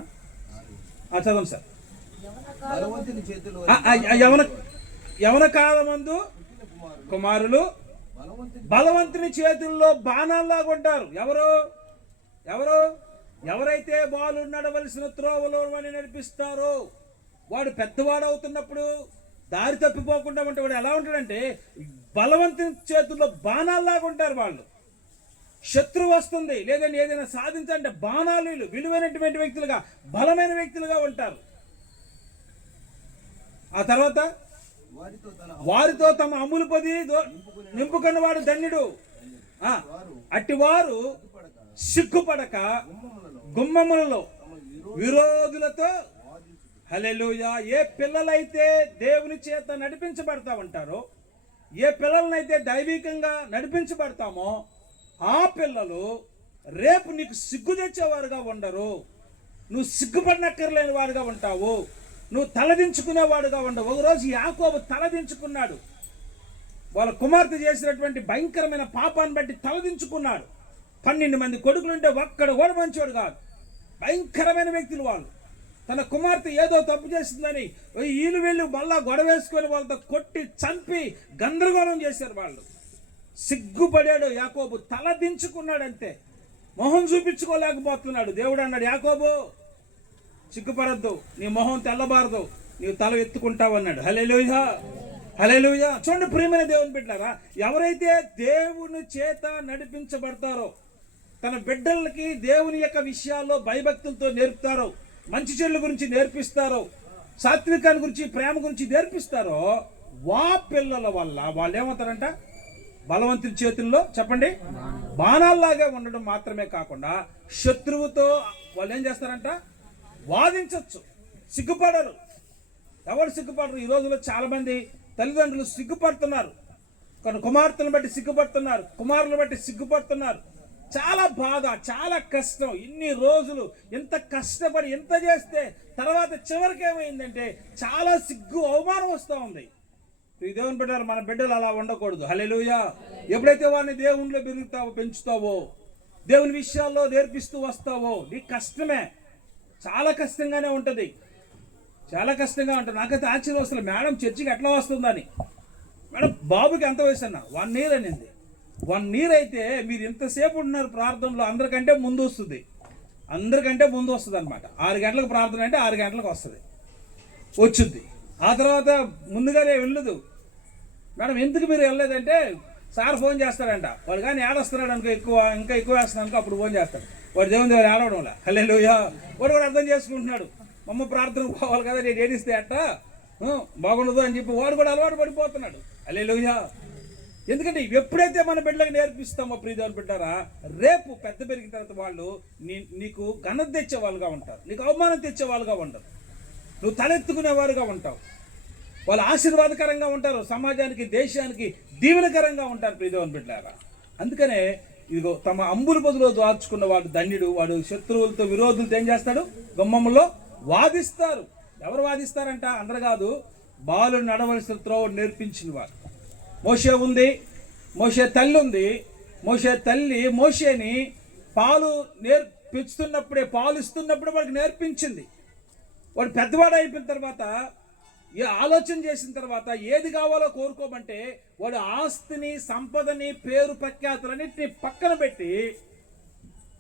చదవండి సార్. యవన కాలమందు కుమారులు బలవంతుని చేతుల్లో బాణాల్లాగా ఉంటారు. ఎవరైతే బాలు నడవలసిన త్రోవలో నడిపిస్తారో వాడు పెద్దవాడు అవుతున్నప్పుడు దారి తప్పిపోకుండా ఉంటే వాడు ఎలా ఉంటాడంటే బలవంతుని చేతుల్లో బాణాల్లాగా ఉంటారు. వాళ్ళు శత్రువు వస్తుంది లేదని ఏదైనా సాధించాలంటే బాణాలు విలువైనటువంటి వ్యక్తులుగా, బలమైన వ్యక్తులుగా ఉంటారు. ఆ తర్వాత వారితో తమ అమ్ములు పొది నింపుకున్న వాడు ధన్యుడు. అట్టివారు సిగ్గుపడక గుమ్మములలో విరోధులతో. హల్లెలూయా. ఏ పిల్లలైతే దేవుని చేత నడిపించబడతా ఉంటారో, ఏ పిల్లలనైతే దైవికంగా నడిపించబడతామో ఆ పిల్లలు రేపు నీకు సిగ్గు తెచ్చేవారుగా ఉండరు. నువ్వు సిగ్గుపడినక్కర్లేని వారుగా ఉంటావు. నువ్వు తలదించుకునేవాడుగా ఉండవు. ఒకరోజు యాకోబు తలదించుకున్నాడు. వాళ్ళ కుమార్తె చేసినటువంటి భయంకరమైన పాపాన్ని బట్టి తలదించుకున్నాడు. 12 మంది కొడుకులుంటే ఒక్కడు కూడా మంచివాడు కాదు. భయంకరమైన వ్యక్తులు వాళ్ళు. తన కుమార్తె ఏదో తప్పు చేసిందని వీళ్ళు వీళ్ళు మళ్ళా గొడవ వేసుకొని వాళ్ళతో కొట్టి చంపి గందరగోళం చేశారు వాళ్ళు. సిగ్గుపడాడు యాకోబు, తలదించుకున్నాడు అంతే. మొహం చూపించుకోలేకపోతున్నాడు. దేవుడు అన్నాడు, యాకోబు సిగ్గుపడద్దు, నీ మొహం తెల్లబారదు, నీవు తల ఎత్తుకుంటావు అన్నాడు. హల్లెలూయా, హల్లెలూయా. చూడండి ప్రియమైన దేవుని బిడ్డలారా, ఎవరైతే దేవుని చేత నడిపించబడతారో, తన బిడ్డలకి దేవుని యొక్క విషయాల్లో భయభక్తులతో నేర్పుతారో, మంచి చెడుల గురించి నేర్పిస్తారో, సాత్వికాన్ని గురించి, ప్రేమ గురించి నేర్పిస్తారో, వా పిల్లల వల్ల వాళ్ళు ఏమవుతారంట? బలవంతుని చేతుల్లో చెప్పండి బాణాల్లాగా ఉండడం మాత్రమే కాకుండా శత్రువుతో వాళ్ళు ఏం చేస్తారంట? వాదించవచ్చు. సిగ్గుపడరు. ఎవరు సిగ్గుపడరు? ఈ రోజుల్లో చాలా మంది తల్లిదండ్రులు సిగ్గుపడుతున్నారు. కొన్ని కుమార్తెలను బట్టి సిగ్గుపడుతున్నారు, కుమారులను బట్టి సిగ్గుపడుతున్నారు. చాలా బాధ, చాలా కష్టం. ఇన్ని రోజులు ఎంత కష్టపడి ఎంత చేస్తే తర్వాత చివరికి ఏమైందంటే చాలా సిగ్గు, అవమానం వస్తూ ఉంది. ఈ దేవుని బిడ్డలు, మన బిడ్డలు అలా ఉండకూడదు. హల్లెలూయా. ఎప్పుడైతే వాడిని దేవునిలో పెరుగుతావో, పెంచుతావో, దేవుని విషయాల్లో నేర్పిస్తూ వస్తావో, నీకు కష్టమే, చాలా కష్టంగానే ఉంటుంది, చాలా కష్టంగా ఉంటుంది. నాకైతే ఆశ్చర్యం వస్తుంది, మేడం చర్చికి ఎట్లా వస్తుందని. మేడం బాబుకి ఎంత వయసు అన్న? 1 year అనింది. 1 year అయితే మీరు ఎంతసేపు ఉంటున్నారు ప్రార్థనలో? అందరికంటే ముందు వస్తుంది, అందరికంటే ముందు వస్తుంది అనమాట. 6 గంటలకు ప్రార్థన అంటే 6 గంటలకు వస్తుంది, వచ్చుద్ది. ఆ తర్వాత ముందుగానే వెళ్ళదు. మేడం ఎందుకు మీరు వెళ్ళలేదంటే సార్ ఫోన్ చేస్తాడంట. వాడు కానీ ఏడొస్తున్నాడు అనుకో, ఇంకా ఎక్కువ వేస్తున్నాడు అనుకో, అప్పుడు ఫోన్ చేస్తాడు. వాడు దేవుని దగ్గర ఏడవడం వల్ల. హల్లెలూయా. వాడు కూడా అర్థం చేసుకుంటున్నాడు, మమ్మ ప్రార్థనకు పోవాలి కదా, నేను ఏడిస్తే అట్ట బాగుండదు అని చెప్పి వాడు కూడా అలవాటు పడిపోతున్నాడు. హల్లెలూయా. ఎందుకంటే ఎప్పుడైతే మన బిడ్డలకు నేర్పిస్తామో ప్రియదేవుని బిడ్డారా, రేపు పెద్ద పెరిగిన తర్వాత వాళ్ళు నీకు ఘనత తెచ్చే వాళ్ళుగా ఉంటారు, నీకు అవమానం తెచ్చే వాళ్ళుగా ఉండరు, నువ్వు తలెత్తుకునేవారుగా ఉంటావు. వాళ్ళు ఆశీర్వాదకరంగా ఉంటారు, సమాజానికి, దేశానికి దీవెనకరంగా ఉంటారు ప్రియదేవుని బిడ్డలారా. అందుకనే ఇదిగో తమ అంబుల బదులు దాచుకున్న వాడు ధన్యుడు. వాడు శత్రువులతో విరోధులతో ఏం చేస్తాడు? గుమ్మములో వాదిస్తారు. ఎవరు వాదిస్తారంట? అందరు కాదు, బాలు నడవలసిన త్రోవ నేర్పించిన వారు. మోషే ఉంది, మోషే తల్లి ఉంది. మోషే తల్లి మోషేని పాలు పెంచుతున్నప్పుడే, పాలు ఇస్తున్నప్పుడే వాడికి నేర్పించింది. వాడు పెద్దవాడు అయిపోయిన తర్వాత ఆలోచన చేసిన తర్వాత ఏది కావాలో కోరుకోమంటే వాడు ఆస్తిని, సంపదని, పేరు ప్రఖ్యాతులన్నింటినీ పక్కన పెట్టి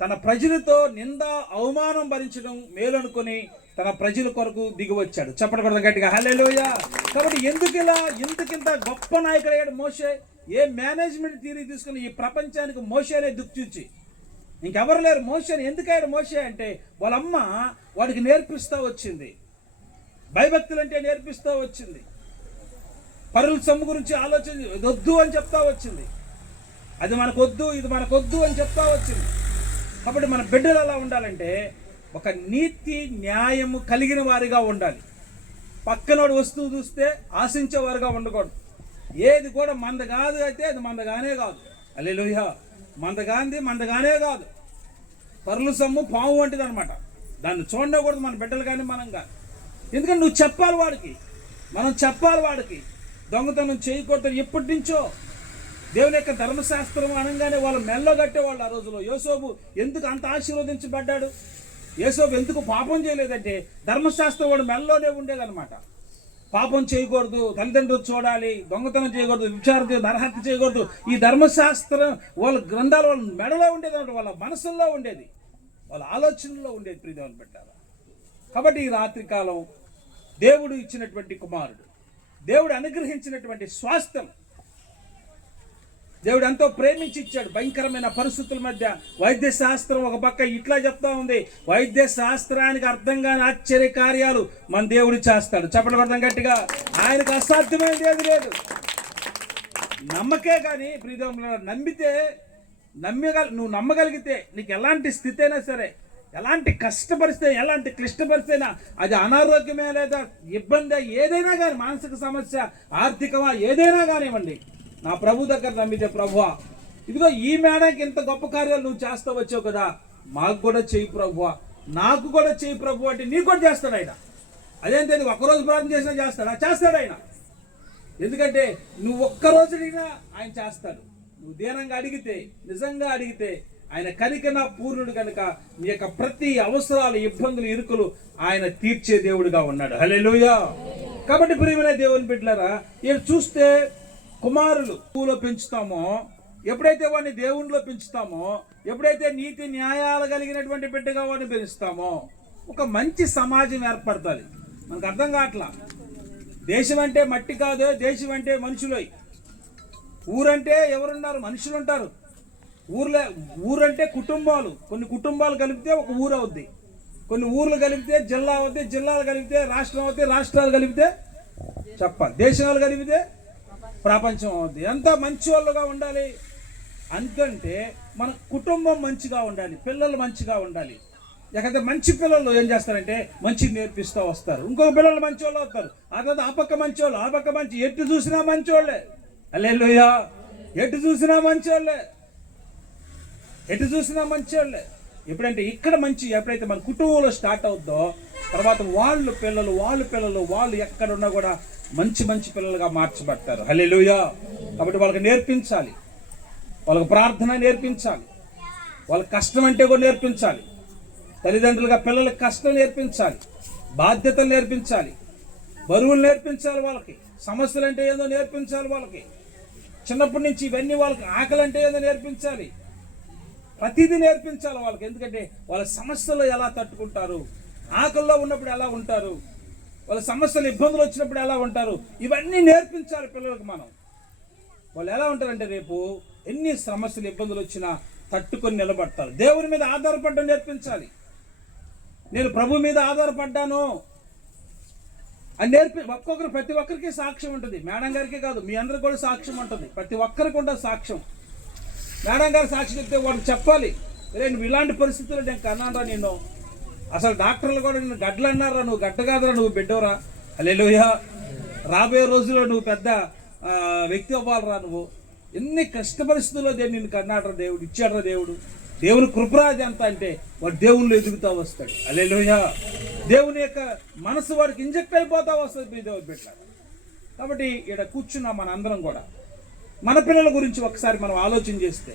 తన ప్రజలతో నింద అవమానం భరించడం మేలనుకొని తన ప్రజల కొరకు దిగివచ్చాడు. చెప్పకూడదు గట్టిగా హల్లెలూయా. కాబట్టి ఎందుకింత గొప్ప నాయకుడు అయ్యాడు మోషే? ఏ మేనేజ్మెంట్ థియరీ తీసుకుని ఈ ప్రపంచానికి మోషేనే దిక్చూచి, ఇంకెవరు లేరు. మోషేని ఎందుకయ్యాడు మోషే అంటే వాళ్ళమ్మ వాడికి నేర్పిస్తూ వచ్చింది. భయభక్తులు అంటే నేర్పిస్తూ వచ్చింది. పరుల సొమ్ము గురించి ఆలోచన వద్దు అని చెప్తా వచ్చింది. అది మనకొద్దు, ఇది మనకొద్దు అని చెప్తా వచ్చింది. కాబట్టి మన బిడ్డలు ఎలా ఉండాలంటే ఒక నీతి న్యాయము కలిగిన వారిగా ఉండాలి. పక్కనోడు వస్తువు చూస్తే ఆశించేవారుగా ఉండకూడదు. ఏది కూడా మంద కాదు అయితే అది మందగానే కాదు. హల్లెలూయా. మందగానే కాదు. పరుల సొమ్ము పాము వంటిది అనమాట. దాన్ని చూడకూడదు మన బిడ్డలు కానీ మనం కానీ. ఎందుకంటే నువ్వు చెప్పాలి వాడికి, మనం చెప్పాలి వాడికి. దొంగతనం చేయకూడదు. ఎప్పటి నుంచో దేవుని యొక్క ధర్మశాస్త్రం అనగానే వాళ్ళు మెల్లో కట్టేవాళ్ళు ఆ రోజులో. యోసేపు ఎందుకు అంత ఆశీర్వదించబడ్డాడు? యోసేపు ఎందుకు పాపం చేయలేదంటే ధర్మశాస్త్రం వాడు మెల్లోనే ఉండేదన్నమాట. పాపం చేయకూడదు, తల్లిదండ్రులు చూడాలి, దొంగతనం చేయకూడదు, విచారం చేయకూడదు, నరహత్య చేయకూడదు. ఈ ధర్మశాస్త్రం వాళ్ళ గ్రంథాలు వాళ్ళ మెడలో ఉండేది అన్నమాట. వాళ్ళ మనసుల్లో ఉండేది, వాళ్ళ ఆలోచనలో ఉండేది ప్రియదేవుని బిడ్డలారా. కాబట్టి ఈ రాత్రికాలం దేవుడు ఇచ్చినటువంటి కుమారుడు, దేవుడు అనుగ్రహించినటువంటి స్వాస్థ్యం, దేవుడు ఎంతో ప్రేమించి ఇచ్చాడు. భయంకరమైన పరిస్థితుల మధ్య వైద్య శాస్త్రం ఒక పక్క ఇట్లా చెప్తా ఉంది. వైద్య శాస్త్రానికి అర్థం కాని ఆశ్చర్య కార్యాలు మన దేవుడు చేస్తాడు. చెప్పడం అర్థం గట్టిగా. ఆయనకు అసాధ్యమైనది ఏది లేదు. నమ్మకే కానీ ప్రియదేవుని నమ్మితే నువ్వు నమ్మగలిగితే నీకు ఎలాంటి స్థితి అయినా సరే, ఎలాంటి కష్ట పరిస్థితి, ఎలాంటి క్లిష్ట పరిస్థితి అయినా, అది అనారోగ్యమే లేదా ఇబ్బంది ఏదైనా కానీ, మానసిక సమస్య, ఆర్థికమా ఏదైనా కానివ్వండి, నా ప్రభు దగ్గర నమ్మితే ప్రభువా ఇదిగో ఈ మేడకి ఇంత గొప్ప కార్యాలు నువ్వు చేస్తూ వచ్చావు కదా, మాకు కూడా చేయి ప్రభువా, నాకు కూడా చేయి ప్రభు అంటే నీకు కూడా చేస్తాడు ఆయన. అదేంటే నువ్వు ఒక్కరోజు ప్రార్థన చేసినా చేస్తాడు ఆయన. ఎందుకంటే నువ్వు ఒక్కరోజు అడిగినా ఆయన చేస్తాడు. నువ్వు దీనంగా అడిగితే, నిజంగా అడిగితే ఆయన కనికన పూర్ణుడు కనుక నీ యొక్క ప్రతి అవసరాలు, ఇబ్బందులు, ఇరుకులు ఆయన తీర్చే దేవుడిగా ఉన్నాడు. హల్లెలూయా. కాబట్టి ప్రియమైన దేవుని బిడ్డలారా, వీళ్ళు చూస్తే కుమారులు పూలో పెంచుతామో, ఎప్పుడైతే వాడిని దేవునిలో పెంచుతామో, ఎప్పుడైతే నీతి న్యాయాలు కలిగినటువంటి బిడ్డగా వాడిని పెంచుతామో ఒక మంచి సమాజం ఏర్పడుతుంది. మనకు అర్థం కావట్లా. దేశం అంటే మట్టి కాదు, దేశం అంటే మనుషులు. ఊరంటే ఎవరున్నారు? మనుషులు ఉంటారు. ఊరంటే కుటుంబాలు. కొన్ని కుటుంబాలు కలిపితే ఒక ఊరు అవుద్ది, కొన్ని ఊర్లు కలిపితే జిల్లా అవుద్ది, జిల్లాలు కలిపితే రాష్ట్రం అవుతాయి, రాష్ట్రాలు కలిపితే దేశాలు కలిపితే ప్రపంచం అవుద్ది. ఎంత మంచి వాళ్ళుగా ఉండాలి అందుకంటే మన కుటుంబం మంచిగా ఉండాలి, పిల్లలు మంచిగా ఉండాలి. లేకపోతే మంచి పిల్లలు ఏం చేస్తారంటే మంచిగా నేర్పిస్తూ వస్తారు, ఇంకొక పిల్లలు మంచి వాళ్ళు అవుతారు, ఆ తర్వాత ఆ పక్క మంచి వాళ్ళు, ఆ పక్క మంచి, ఎటు చూసినా మంచి వాళ్ళే. హల్లెలూయా. ఎటు చూసినా మంచి వాళ్ళే, ఎటు చూసినా మంచి వాళ్ళే. ఎప్పుడంటే ఇక్కడ మంచి ఎప్పుడైతే మన కుటుంబంలో స్టార్ట్ అవుద్దో తర్వాత వాళ్ళ పిల్లలు ఎక్కడున్నా కూడా మంచి మంచి పిల్లలుగా మార్చబడతారు. హల్లెలూయా. కాబట్టి వాళ్ళకి నేర్పించాలి, వాళ్ళకి ప్రార్థన నేర్పించాలి, వాళ్ళకి కష్టం అంటే కూడా నేర్పించాలి. తల్లిదండ్రులుగా పిల్లలకి కష్టం నేర్పించాలి, బాధ్యతలు నేర్పించాలి, బరువులు నేర్పించాలి, వాళ్ళకి సమస్యలు అంటే ఏదో నేర్పించాలి. వాళ్ళకి చిన్నప్పటి నుంచి ఇవన్నీ, వాళ్ళకి ఆకలి అంటే ఏదో నేర్పించాలి, ప్రతిదీ నేర్పించాలి వాళ్ళకి. ఎందుకంటే వాళ్ళ సమస్యలు ఎలా తట్టుకుంటారు, ఆకలిలో ఉన్నప్పుడు ఎలా ఉంటారు, వాళ్ళ సమస్యలు ఇబ్బందులు వచ్చినప్పుడు ఎలా ఉంటారు, ఇవన్నీ నేర్పించాలి పిల్లలకు. మనం వాళ్ళు ఎలా ఉంటారంటే రేపు ఎన్ని సమస్యలు ఇబ్బందులు వచ్చినా తట్టుకొని నిలబడతారు. దేవుని మీద ఆధారపడడం నేర్పించాలి. నేను ప్రభు మీద ఆధారపడ్డాను అని ప్రతి ఒక్కరికి సాక్ష్యం ఉంటుంది. మేడం గారికి కాదు, మీ అందరికి కూడా సాక్ష్యం ఉంటుంది. ప్రతి ఒక్కరికి కూడా సాక్ష్యం. మేడం గారు సాక్షి చెప్తే వాళ్ళకి చెప్పాలి, నువ్వు ఇలాంటి పరిస్థితుల్లో నేను కన్నానరా, నేను అసలు డాక్టర్లు కూడా నిన్ను గడ్డలు అన్నారా, నువ్వు గడ్డ కాదురా, నువ్వు బిడ్డవరా. హల్లెలూయా. రాబోయే రోజుల్లో నువ్వు పెద్ద వ్యక్తి అవ్వాలరా నువ్వు. ఎన్ని కష్ట పరిస్థితుల్లో నిన్ను కన్నాడరా దేవుడు, ఇచ్చాడరా దేవుడు. దేవుని కృపరాజు ఎంత అంటే వాడు దేవుళ్ళు ఎదుగుతూ వస్తాడు. హల్లెలూయా. దేవుని యొక్క మనసు వాడికి ఇంజెక్ట్ అయిపోతా వస్తుంది మీ దేవుడు పెట్టాడు. కాబట్టి ఇక్కడ కూర్చున్న మన అందరం కూడా మన పిల్లల గురించి ఒకసారి మనం ఆలోచన చేస్తే,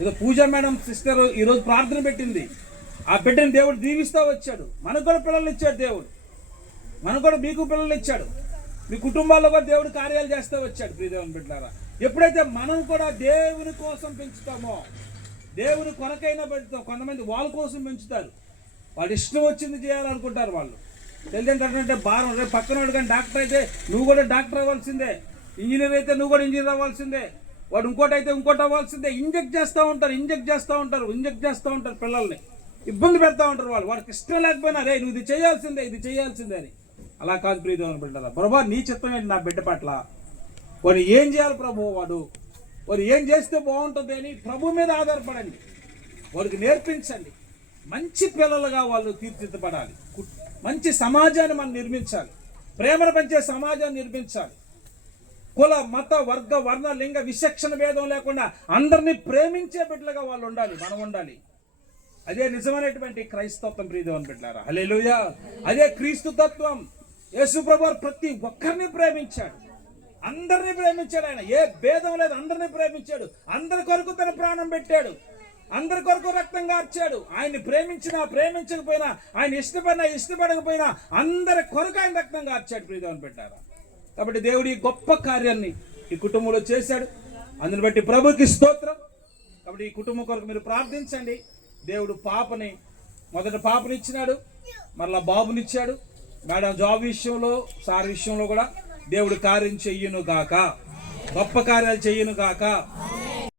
ఏదో పూజా మేడం సిస్టర్ ఈరోజు ప్రార్థన పెట్టింది, ఆ బిడ్డని దేవుడు దీవిస్తూ వచ్చాడు. మనకు కూడా పిల్లలు ఇచ్చాడు దేవుడు, మనకు కూడా మీకు పిల్లలు ఇచ్చాడు, మీ కుటుంబాల్లో కూడా దేవుడు కార్యాలు చేస్తూ వచ్చాడు. ప్రియదేవుని బిడ్డలారా, ఎప్పుడైతే మనం కూడా దేవుని కోసం పెంచుతామో, దేవుని కొరకైనా పెంచుతాం. కొంతమంది వాళ్ళ కోసం పెంచుతారు, వాళ్ళు ఇష్టం వచ్చింది చేయాలనుకుంటారు. వాళ్ళు తెలియదంటే భారం. రేపు పక్కనోడు కానీ డాక్టర్ అయితే నువ్వు కూడా డాక్టర్ అవ్వాల్సిందే, ఇంజనీర్ అయితే నువ్వు కూడా ఇంజనీర్ అవ్వాల్సిందే, వాడు ఇంకోటి అయితే ఇంకోటి అవ్వాల్సిందే. ఇంజెక్ట్ చేస్తూ ఉంటారు పిల్లల్ని, ఇబ్బంది పెడతా ఉంటారు. వాడికి ఇష్టం లేకపోయినా రే నువ్వు ఇది చేయాల్సిందే అని. అలా కాదు ప్రియదేవుని బిడ్డలారా. ప్రభా నీ చిత్తం ఏంటి నా బిడ్డ పట్ల, వాడు ఏం చేయాలి ప్రభు, వాడు ఏం చేస్తే బాగుంటుంది అని ప్రభు మీద ఆధారపడండి, వాడికి నేర్పించండి. మంచి పిల్లలుగా వాళ్ళు తీర్చిదిద్దబడాలి. మంచి సమాజాన్ని మనం నిర్మించాలి, ప్రేమను పెంచే సమాజాన్ని నిర్మించాలి. కుల మత వర్గ వర్ణ లింగ విచక్షణ భేదం లేకుండా అందరినీ ప్రేమించే బిడ్డలుగా వాళ్ళు ఉండాలి, మనం ఉండాలి. అదే నిజమైనటువంటి క్రైస్తవత్వం ప్రియదేవుని బిడ్డలారా. హల్లెలూయా. అదే క్రీస్తు తత్వం. యేసు ప్రభువు ప్రతి ఒక్కరిని ప్రేమించాడు, అందరినీ ప్రేమించాడు. ఆయన ఏ భేదం లేదు, అందరినీ ప్రేమించాడు. అందరి కొరకు తన ప్రాణం పెట్టాడు, అందరి కొరకు రక్తం కార్చాడు. ఆయన్ని ప్రేమించకపోయినా, ఆయన ఇష్టపడకపోయినా అందరి కొరకు ఆయన రక్తం కార్చాడు ప్రియదేవుని బిడ్డలారా. కాబట్టి దేవుడు ఈ గొప్ప కార్యాన్ని ఈ కుటుంబంలో చేశాడు, అందుని బట్టి ప్రభుకి స్తోత్రం. కాబట్టి ఈ కుటుంబం కొరకు మీరు ప్రార్థించండి. దేవుడు మొదట పాపనిచ్చినాడు, మరలా బాబునిచ్చాడు. మేడం జాబ్ విషయంలో, సార్ విషయంలో కూడా దేవుడు కార్యం చెయ్యును గాక, గొప్ప కార్యాలు చెయ్యును గాక.